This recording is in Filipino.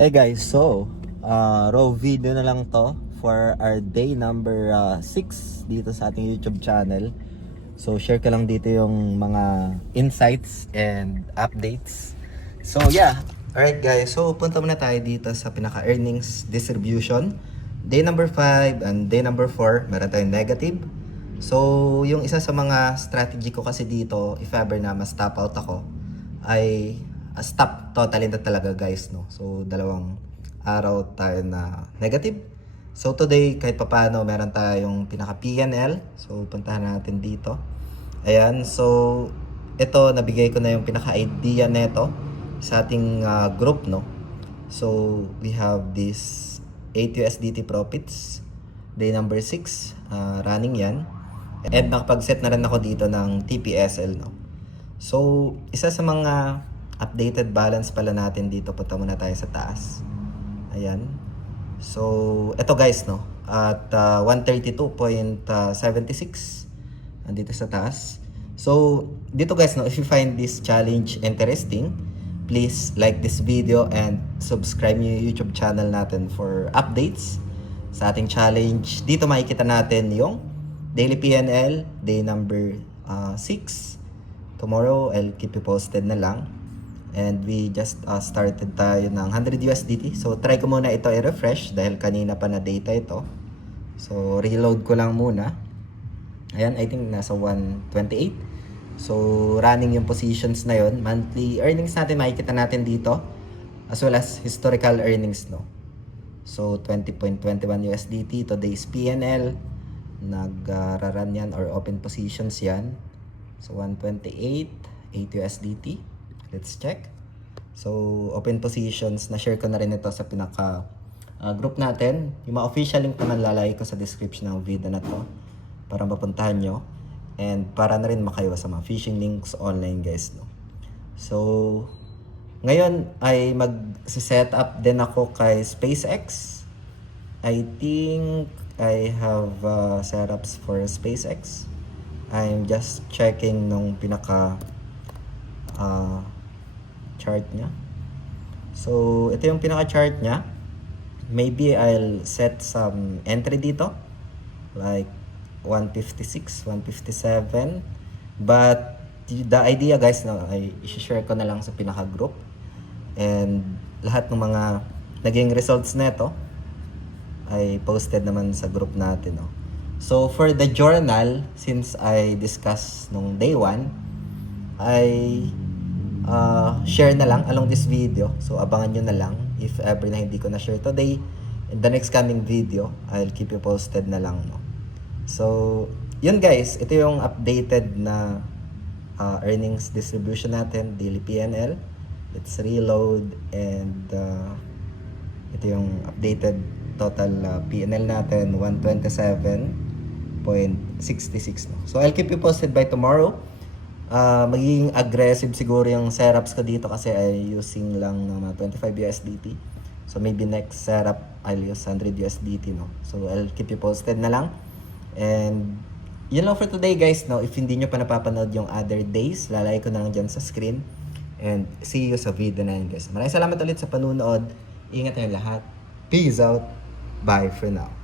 Hey guys, raw video na lang to for our day number 6 dito sa ating YouTube channel. So share ko lang dito yung mga insights and updates. So yeah, alright guys, so punta muna tayo dito sa pinaka-earnings distribution. Day number 5 and day number 4, meron tayong negative. So yung isa sa mga strategy ko kasi dito, if ever na mas top out ako, ay stop totally na talaga guys, no. So dalawang araw tayo na negative. So today kahit papaano meron tayong pinaka PNL. So puntahan natin dito. Ayan, so ito nabigay ko na yung pinaka idea nito sa ating group, no. So we have this 8 USDT profits day number 6, running yan. And nakapag-set na rin ako dito ng TPSL, no. So isa sa mga updated balance pala natin dito, punta muna tayo sa taas. Ayan. So, ito guys, no, at 132.76 andito sa taas. So, dito guys, no, if you find this challenge interesting, please like this video and subscribe yung YouTube channel natin for updates sa ating challenge. Dito makikita natin yung daily PNL, day number 6. Tomorrow, I'll keep you posted na lang. And we just started tayo ng 100 USDT. So try ko muna ito i-refresh dahil kanina pa na data ito. So reload ko lang muna. Ayan, I think nasa 128. So running yung positions na yon. Monthly earnings natin makikita natin dito, as well as historical earnings, no. So 20.21 USDT, today's PNL, nag-run yan or open positions yan. So 128, 8 USDT. Let's check. So, open positions, na-share ko na rin ito sa pinaka group natin. Yung mga official link naman lalagay ko sa description ng video na to para mapuntahan nyo. And para na rin makaiwas sa mga phishing links online guys, no. So, ngayon ay mag-set up din ako kay SpaceX. I think I have setups for SpaceX. I'm just checking nung pinaka chart niya. So, ito yung pinaka-chart niya. Maybe I'll set some entry dito. Like 156, 157. But the idea guys, no, ay i-share ko na lang sa pinaka-group. And lahat ng mga naging results nito ay posted naman sa group natin, no. So, for the journal, since I discussed nung day 1, ay share na lang along this video. So abangan nyo na lang if ever na hindi ko na share today. In the next coming video, I'll keep you posted na lang, no. So yun guys, ito yung updated na earnings distribution natin, daily PNL. Let's reload and ito yung updated total PNL natin, 127.66, no. So I'll keep you posted by tomorrow. Magiging aggressive siguro yung setups ko dito kasi ay using lang ng 25 USDT. So maybe next setup I'll use 100 USDT, no. So I'll keep you posted na lang. And yun lang for today guys, no. If hindi nyo pa napapanood yung other days, lalagay ko na lang dyan sa screen. And see you sa video na yun guys. Maraming salamat ulit sa panunood. Ingat tayong lahat. Peace out. Bye for now.